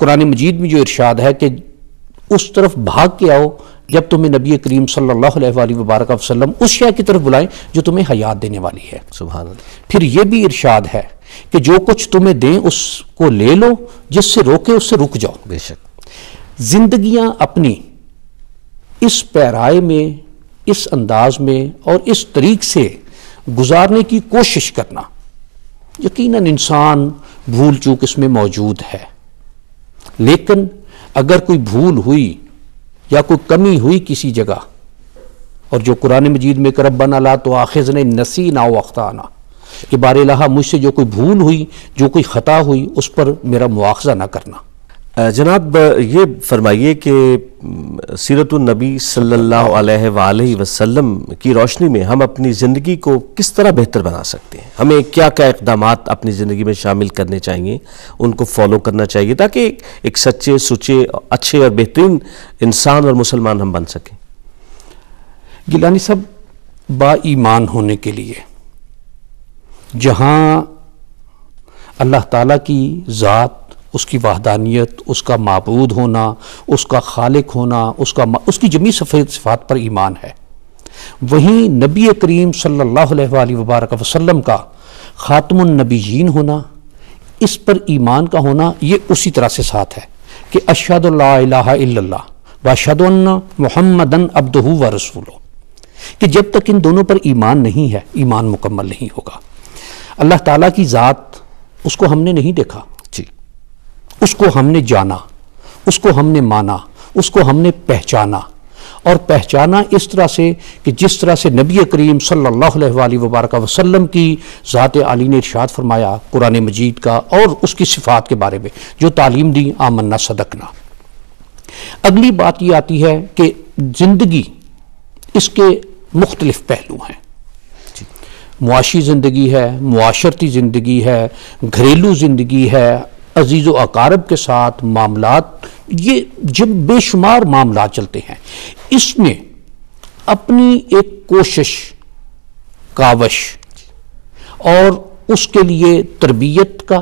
قرآن مجید میں جو ارشاد ہے کہ اس طرف بھاگ کے آؤ جب تمہیں نبی کریم صلی اللہ علیہ وآلہ وبارک وسلم اس شے کی طرف بلائیں جو تمہیں حیات دینے والی ہے. سبحان اللہ. پھر یہ بھی ارشاد ہے کہ جو کچھ تمہیں دیں اس کو لے لو، جس سے روکے اس سے رک جاؤ. بے شک. زندگیاں اپنی اس پیرائے میں، اس انداز میں اور اس طریق سے گزارنے کی کوشش کرنا، یقیناً انسان بھول چوک اس میں موجود ہے، لیکن اگر کوئی بھول ہوئی یا کوئی کمی ہوئی کسی جگہ، اور جو قرآن مجید میں کہ ربنا لا تؤاخذنا ان نسینا او اخطانا، کہ بار الہ مجھ سے جو کوئی بھول ہوئی، جو کوئی خطا ہوئی، اس پر میرا مواخذہ نہ کرنا. جناب یہ فرمائیے کہ سیرت النبی صلی اللہ علیہ وآلہ وسلم کی روشنی میں ہم اپنی زندگی کو کس طرح بہتر بنا سکتے ہیں؟ ہمیں کیا کیا اقدامات اپنی زندگی میں شامل کرنے چاہیے، ان کو فالو کرنا چاہیے تاکہ ایک سچے، سچے، اچھے اور بہترین انسان اور مسلمان ہم بن سکیں؟ گیلانی صاحب، با ایمان ہونے کے لیے جہاں اللہ تعالیٰ کی ذات، اس کی وحدانیت، اس کا معبود ہونا، اس کا خالق ہونا، اس کی جمیع صفات پر ایمان ہے، وہیں نبی کریم صلی اللہ علیہ وآلہ وبارک وسلم کا خاتم النبیین ہونا، اس پر ایمان کا ہونا، یہ اسی طرح سے ساتھ ہے کہ اشہد لا الہ الا اللہ واشہد ان محمدً عبدہ ورسولہ، کہ جب تک ان دونوں پر ایمان نہیں ہے ایمان مکمل نہیں ہوگا. اللہ تعالیٰ کی ذات، اس کو ہم نے نہیں دیکھا، اس کو ہم نے جانا، اس کو ہم نے مانا، اس کو ہم نے پہچانا، اور پہچانا اس طرح سے کہ جس طرح سے نبی کریم صلی اللہ علیہ وآلہ وبارک وسلم کی ذات عالی نے ارشاد فرمایا قرآن مجید کا اور اس کی صفات کے بارے میں جو تعلیم دی، آمنا صدقنا. اگلی بات یہ آتی ہے کہ زندگی، اس کے مختلف پہلو ہیں. معاشی زندگی ہے، معاشرتی زندگی ہے، گھریلو زندگی ہے، عزیز و اقارب کے ساتھ معاملات، یہ جب بے شمار معاملات چلتے ہیں. اس میں اپنی ایک کوشش، کاوش، اور اس کے لیے تربیت کا،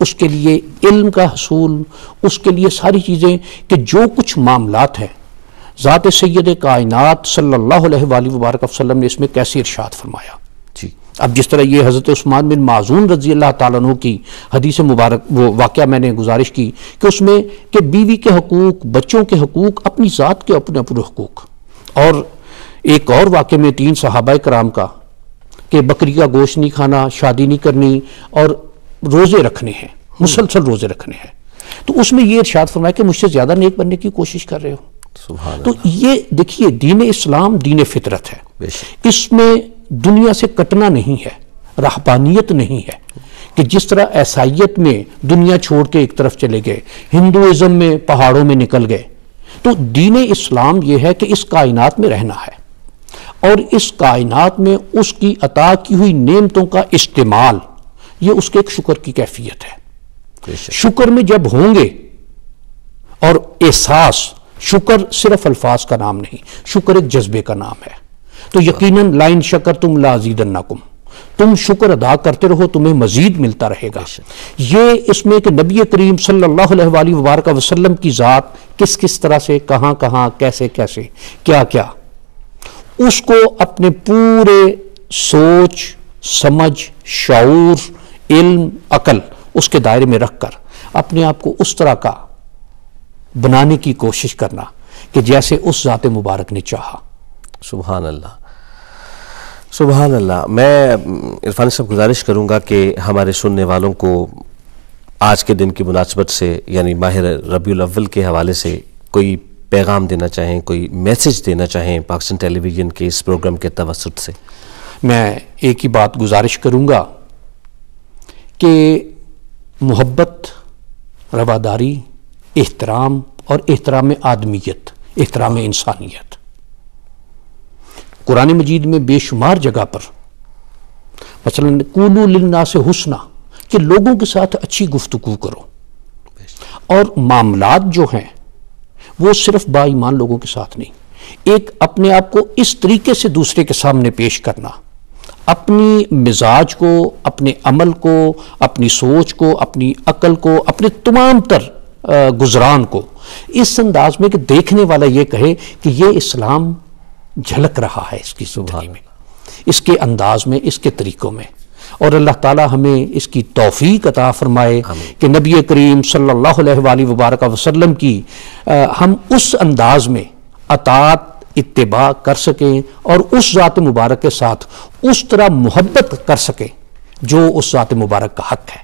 اس کے لیے علم کا حصول، اس کے لیے ساری چیزیں کہ جو کچھ معاملات ہیں ذات سید کائنات صلی اللہ علیہ وآلہ وبارک وسلم نے اس میں کیسے ارشاد فرمایا. اب جس طرح یہ حضرت عثمان بن معذون رضی اللہ تعالیٰ عنہ کی حدیث مبارک، وہ واقعہ میں نے گزارش کی کہ اس میں کہ بیوی کے حقوق، بچوں کے حقوق، اپنی ذات کے اپنے حقوق، اور ایک اور واقعے میں 3 صحابہ کرام کا کہ بکری کا گوشت نہیں کھانا، شادی نہیں کرنی، اور روزے رکھنے ہیں، مسلسل روزے رکھنے ہیں. تو اس میں یہ ارشاد فرمایا کہ مجھ سے زیادہ نیک بننے کی کوشش کر رہے ہو. تو یہ دیکھیے، دین اسلام دین فطرت ہے، اس میں دنیا سے کٹنا نہیں ہے، رہبانیت نہیں ہے کہ جس طرح عیسائیت میں دنیا چھوڑ کے ایک طرف چلے گئے، ہندوازم میں پہاڑوں میں نکل گئے. تو دین اسلام یہ ہے کہ اس کائنات میں رہنا ہے، اور اس کائنات میں اس کی عطا کی ہوئی نعمتوں کا استعمال، یہ اس کے ایک شکر کی کیفیت ہے. شکر میں جب ہوں گے، اور احساس، شکر صرف الفاظ کا نام نہیں، شکر ایک جذبے کا نام ہے. تو یقیناً لائن شکرتم لازیدنکم، تم شکر ادا کرتے رہو تمہیں مزید ملتا رہے گا. یہ اس میں کہ نبی کریم صلی اللہ علیہ وآلہ وبارک وسلم کی ذات کس کس طرح سے، کہاں کہاں، کیسے کیسے، کیا کیا، اس کو اپنے پورے سوچ، سمجھ، شعور، علم، عقل، اس کے دائرے میں رکھ کر اپنے آپ کو اس طرح کا بنانے کی کوشش کرنا کہ جیسے اس ذات مبارک نے چاہا. سبحان اللہ، سبحان اللہ. میں عرفان صاحب گزارش کروں گا کہ ہمارے سننے والوں کو آج کے دن کی مناسبت سے، یعنی ماہ ربیع الاول کے حوالے سے کوئی پیغام دینا چاہیں، کوئی میسج دینا چاہیں پاکستان ٹیلی ویژن کے اس پروگرام کے توسط سے. میں ایک ہی بات گزارش کروں گا کہ محبت، رواداری، احترام اور احترام آدمیت، احترام انسانیت، قرآن مجید میں بے شمار جگہ پر مثلا قولوا للناس حسنا، کہ لوگوں کے ساتھ اچھی گفتگو کرو. اور معاملات جو ہیں وہ صرف با ایمان لوگوں کے ساتھ نہیں، ایک اپنے آپ کو اس طریقے سے دوسرے کے سامنے پیش کرنا، اپنی مزاج کو، اپنے عمل کو، اپنی سوچ کو، اپنی عقل کو، اپنے تمام تر گزران کو اس انداز میں کہ دیکھنے والا یہ کہے کہ یہ اسلام جھلک رہا ہے اس کی زندگی میں، اس کے انداز میں، اس کے طریقوں میں. اور اللہ تعالی ہمیں اس کی توفیق عطا فرمائے کہ نبی کریم صلی اللہ علیہ وآلہ وبارک وسلم کی ہم اس انداز میں اطاعت اتباع کر سکیں اور اس ذات مبارک کے ساتھ اس طرح محبت کر سکیں جو اس ذات مبارک کا حق ہے.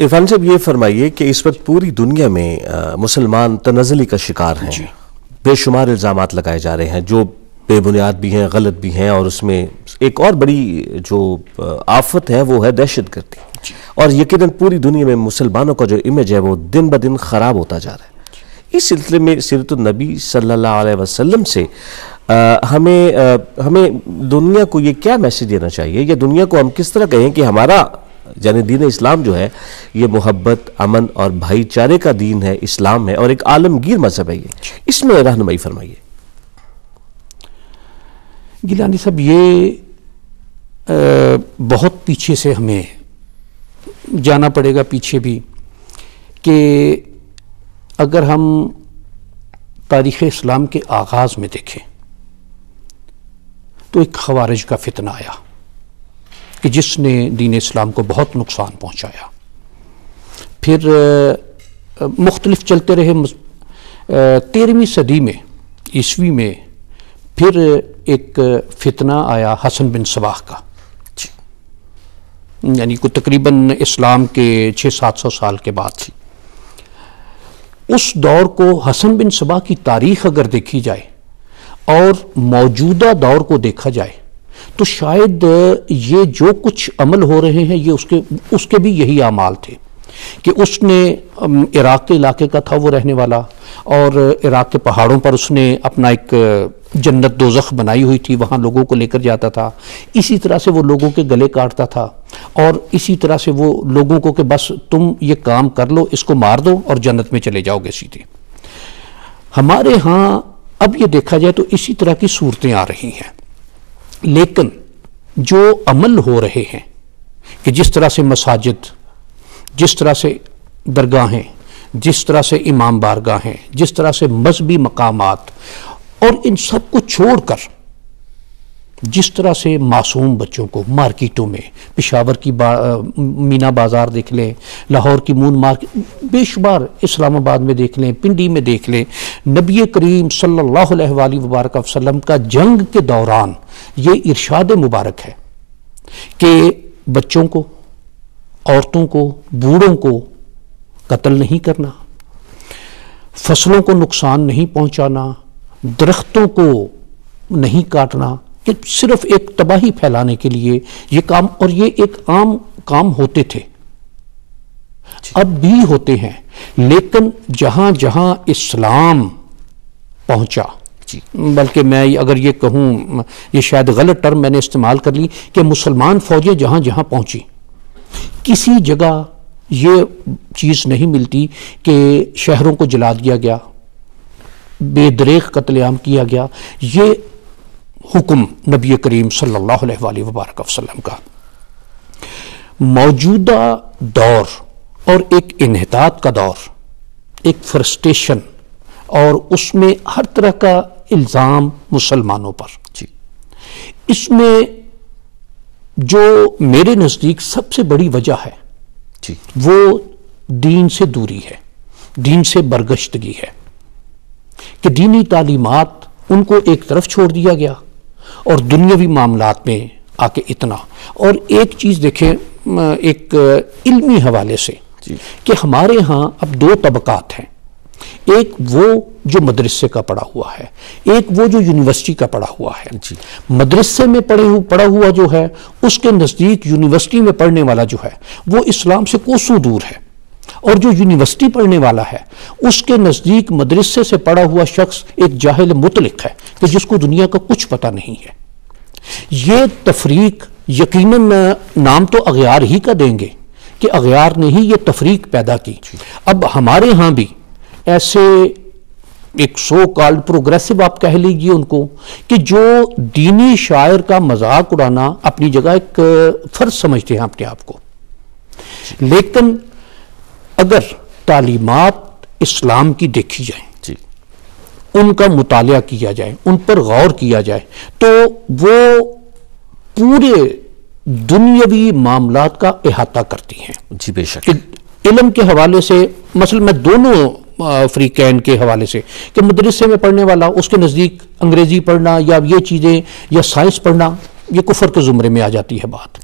عرفان صاحب یہ فرمائیے کہ اس وقت پوری دنیا میں مسلمان تنزلی کا شکار ہیں، بے شمار الزامات لگائے جا رہے ہیں جو بے بنیاد بھی ہیں، غلط بھی ہیں، اور اس میں ایک اور بڑی جو آفت ہے وہ ہے دہشت گردی، اور یقیناً پوری دنیا میں مسلمانوں کا جو امیج ہے وہ دن بدن خراب ہوتا جا رہا ہے. اس سلسلے میں سیرت النبی صلی اللہ علیہ وسلم سے ہمیں دنیا کو یہ کیا میسج دینا چاہیے، یا دنیا کو ہم کس طرح کہیں کہ ہمارا یعنی دین اسلام جو ہے یہ محبت، امن اور بھائی چارے کا دین ہے، اسلام ہے، اور ایک عالمگیر مذہب ہے، یہ اس میں رہنمائی فرمائیے. گیلانی صاحب یہ بہت پیچھے سے ہمیں جانا پڑے گا، پیچھے بھی، کہ اگر ہم تاریخ اسلام کے آغاز میں دیکھیں تو ایک خوارج کا فتنہ آیا کہ جس نے دین اسلام کو بہت نقصان پہنچایا. پھر مختلف چلتے رہے. 13ویں صدی میں، عیسوی میں، پھر ایک فتنہ آیا حسن بن صباح کا، یعنی کو تقریباً اسلام کے 600-700 سال کے بعد. اس دور کو حسن بن صباح کی تاریخ اگر دیکھی جائے اور موجودہ دور کو دیکھا جائے تو شاید یہ جو کچھ عمل ہو رہے ہیں یہ اس کے بھی یہی اعمال تھے کہ اس نے عراق کے علاقے کا تھا وہ رہنے والا، اور عراق کے پہاڑوں پر اس نے اپنا ایک جنت دوزخ بنائی ہوئی تھی، وہاں لوگوں کو لے کر جاتا تھا. اسی طرح سے وہ لوگوں کے گلے کاٹتا تھا، اور اسی طرح سے وہ لوگوں کو کہ بس تم یہ کام کر لو، اس کو مار دو اور جنت میں چلے جاؤ گے سیدھے. ہمارے ہاں اب یہ دیکھا جائے تو اسی طرح کی صورتیں آ رہی ہیں، لیکن جو عمل ہو رہے ہیں کہ جس طرح سے مساجد، جس طرح سے درگاہیں، جس طرح سے امام بارگاہیں، جس طرح سے مذہبی مقامات، اور ان سب کو چھوڑ کر جس طرح سے معصوم بچوں کو مارکیٹوں میں، پشاور کی مینا بازار دیکھ لیں، لاہور کی مون مارکیٹ، بے شمار، اسلام آباد میں دیکھ لیں، پنڈی میں دیکھ لیں، نبی کریم صلی اللہ علیہ وآلہ وبارک وسلم کا جنگ کے دوران یہ ارشاد مبارک ہے کہ بچوں کو، عورتوں کو، بوڑھوں کو قتل نہیں کرنا، فصلوں کو نقصان نہیں پہنچانا، درختوں کو نہیں کاٹنا، کہ صرف ایک تباہی پھیلانے کے لیے یہ کام، اور یہ ایک عام کام ہوتے تھے، اب بھی ہوتے ہیں. لیکن جہاں جہاں اسلام پہنچا، بلکہ میں اگر یہ کہوں، یہ شاید غلط ٹرم میں نے استعمال کر لی، کہ مسلمان فوجیں جہاں جہاں پہنچی، کسی جگہ یہ چیز نہیں ملتی کہ شہروں کو جلا دیا گیا، بے دریغ قتل عام کیا گیا. یہ حکم نبی کریم صلی اللہ علیہ وآلہ وبارک وسلم کا. موجودہ دور اور ایک انحطاط کا دور، ایک فرسٹریشن، اور اس میں ہر طرح کا الزام مسلمانوں پر، اس میں جو میرے نزدیک سب سے بڑی وجہ ہے وہ دین سے دوری ہے، دین سے برگشتگی ہے، کہ دینی تعلیمات ان کو ایک طرف چھوڑ دیا گیا اور دنیاوی معاملات میں آ کے اتنا. اور ایک چیز دیکھیں ایک علمی حوالے سے کہ ہمارے ہاں اب دو طبقات ہیں، ایک وہ جو مدرسے کا پڑھا ہوا ہے، ایک وہ جو یونیورسٹی کا پڑھا ہوا ہے. مدرسے میں پڑھا ہوا جو ہے اس کے نزدیک یونیورسٹی میں پڑھنے والا جو ہے وہ اسلام سے کوسوں دور ہے، اور جو یونیورسٹی پڑھنے والا ہے اس کے نزدیک مدرسے سے پڑھا ہوا شخص ایک جاہل مطلق ہے کہ جس کو دنیا کا کچھ پتہ نہیں ہے. یہ تفریق یقیناً نام تو اغیار ہی کا دیں گے کہ اغیار نے ہی یہ تفریق پیدا کی. اب ہمارے ہاں بھی ایسے ایک سو کالڈ پروگریسو آپ کہہ لیجئے ان کو، کہ جو دینی شاعر کا مذاق اڑانا اپنی جگہ ایک فرض سمجھتے ہیں اپنے آپ کو. لیکن اگر تعلیمات اسلام کی دیکھی جائیں، جی، ان کا مطالعہ کیا جائے، ان پر غور کیا جائے، تو وہ پورے دنیاوی معاملات کا احاطہ کرتی ہیں. جی بے شک. کہ علم کے حوالے سے مثلا میں دونوں فریقین کے حوالے سے کہ مدرسے میں پڑھنے والا اس کے نزدیک انگریزی پڑھنا یا یہ چیزیں یا سائنس پڑھنا یہ کفر کے زمرے میں آ جاتی ہے بات.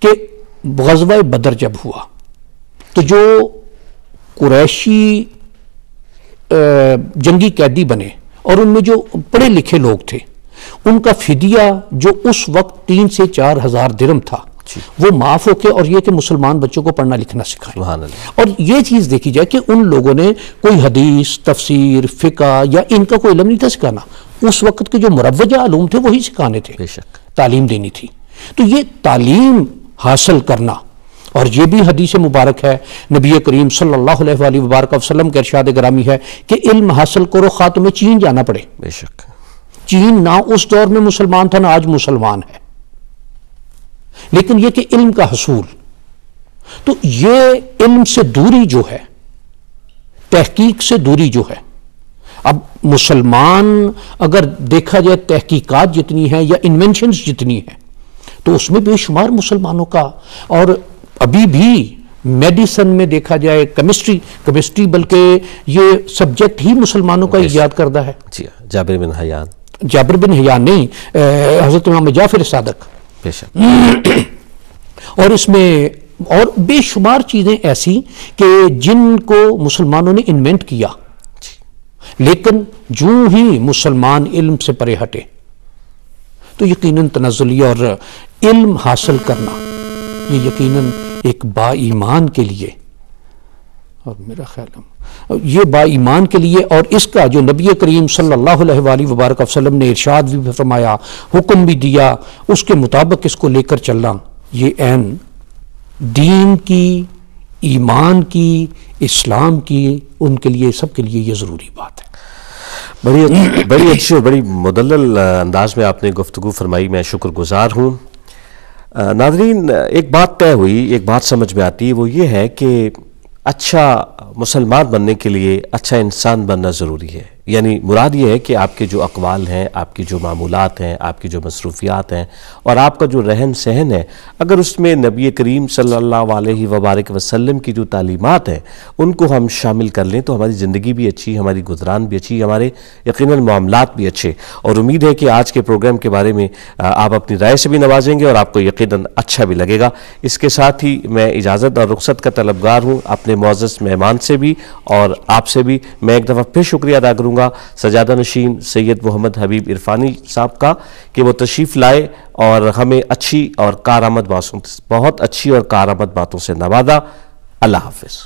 کہ غزوہ بدر جب ہوا تو جو قریشی جنگی قیدی بنے اور ان میں جو پڑھے لکھے لوگ تھے ان کا فدیہ جو اس وقت 3 سے 4 ہزار درہم تھا وہ معاف ہو کے اور یہ کہ مسلمان بچوں کو پڑھنا لکھنا سکھائیں. اور یہ چیز دیکھی جائے کہ ان لوگوں نے کوئی حدیث، تفسیر، فقہ یا ان کا کوئی علم نہیں تھا سکھانا، اس وقت کے جو مروجہ علوم تھے وہی سکھانے تھے، تعلیم دینی تھی. تو یہ تعلیم حاصل کرنا، اور یہ بھی حدیث مبارک ہے، نبی کریم صلی اللہ علیہ وآلہ وبارک وسلم کے ارشاد گرامی ہے کہ علم حاصل کرو خواہ تمہیں چین جانا پڑے. بے شک. چین نہ اس دور میں مسلمان تھا نہ آج مسلمان ہے، لیکن یہ کہ علم کا حصول، تو یہ علم سے دوری جو ہے، تحقیق سے دوری جو ہے، اب مسلمان اگر دیکھا جائے تحقیقات جتنی ہیں یا انوینشنز جتنی ہیں تو اس میں بے شمار مسلمانوں کا، اور ابھی بھی میڈیسن میں دیکھا جائے کیمسٹری بلکہ یہ سبجیکٹ ہی مسلمانوں کا ایجاد کردہ ہے. جی، جابر بن حیان نہیں، حضرت امام جعفر صادق. بے شک. اور اس میں اور بے شمار چیزیں ایسی کہ جن کو مسلمانوں نے انوینٹ کیا، لیکن جو ہی مسلمان علم سے پرے ہٹے تو یقیناً تنزلی اور علم حاصل کرنا یہ یقیناً ایک با ایمان کے لیے، اور میرا خیال یہ با ایمان کے لیے، اور اس کا جو نبی کریم صلی اللہ علیہ وآلہ وبارک وسلم نے ارشاد بھی فرمایا، حکم بھی دیا، اس کے مطابق اس کو لے کر چلنا، یہ عین دین کی، ایمان کی، اسلام کی، ان کے لیے، سب کے لیے یہ ضروری بات ہے. بڑی اچھی اور بڑی مدلل انداز میں آپ نے گفتگو فرمائی، میں شکر گزار ہوں. ناظرین، ایک بات طے ہوئی، ایک بات سمجھ میں آتی ہے، وہ یہ ہے کہ اچھا مسلمان بننے کے لیے اچھا انسان بننا ضروری ہے. یعنی مراد یہ ہے کہ آپ کے جو اقوال ہیں، آپ کی جو معمولات ہیں، آپ کی جو مصروفیات ہیں اور آپ کا جو رہن سہن ہے، اگر اس میں نبی کریم صلی اللہ علیہ وبارک وسلم کی جو تعلیمات ہیں ان کو ہم شامل کر لیں تو ہماری زندگی بھی اچھی، ہماری گزران بھی اچھی، ہمارے یقیناً معاملات بھی اچھے. اور امید ہے کہ آج کے پروگرام کے بارے میں آپ اپنی رائے سے بھی نوازیں گے اور آپ کو یقیناً اچھا بھی لگے گا. اس کے ساتھ ہی میں اجازت اور رخصت کا طلبگار ہوں اپنے معزز مہمان سے بھی اور آپ سے بھی. میں ایک دفعہ پھر شکریہ ادا کروں گا سجادہ نشین سید محمد حبیب عرفانی صاحب کا کہ وہ تشریف لائے اور ہمیں اچھی اور کارآمد باتوں سے نوازا. اللہ حافظ.